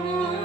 Amen.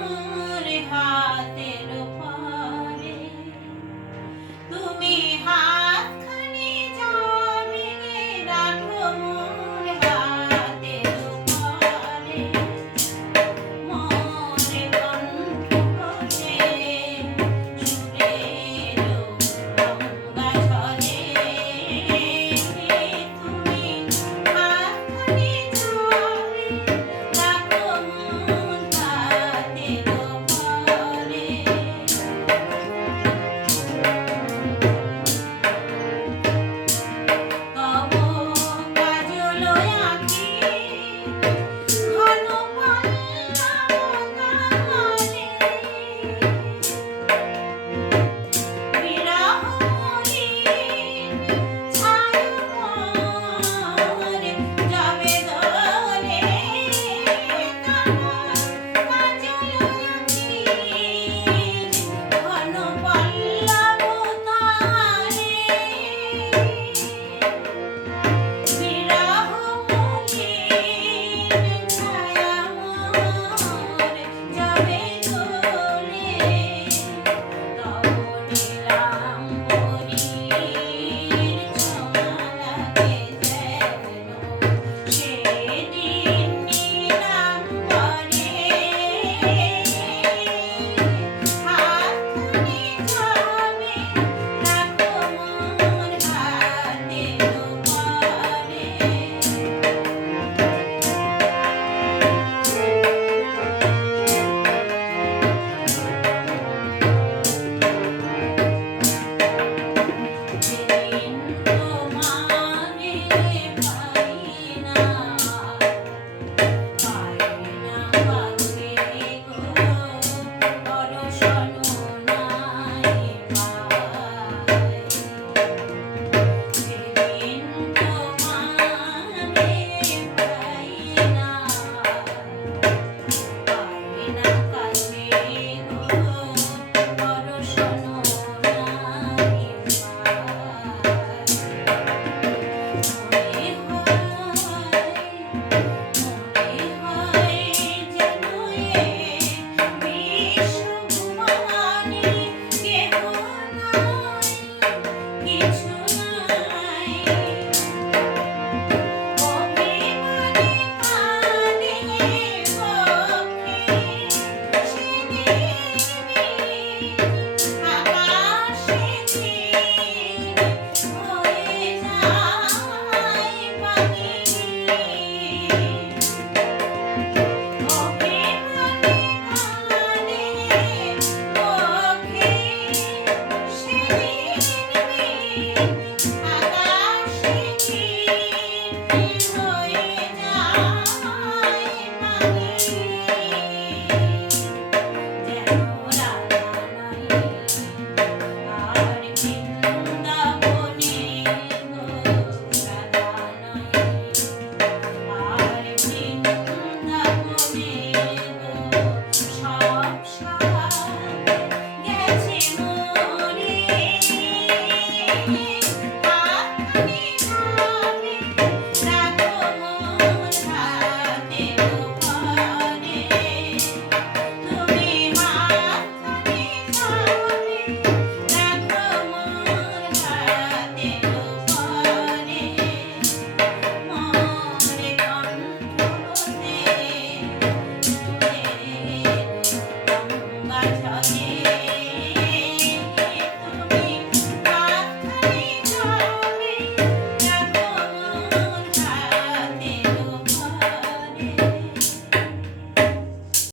you.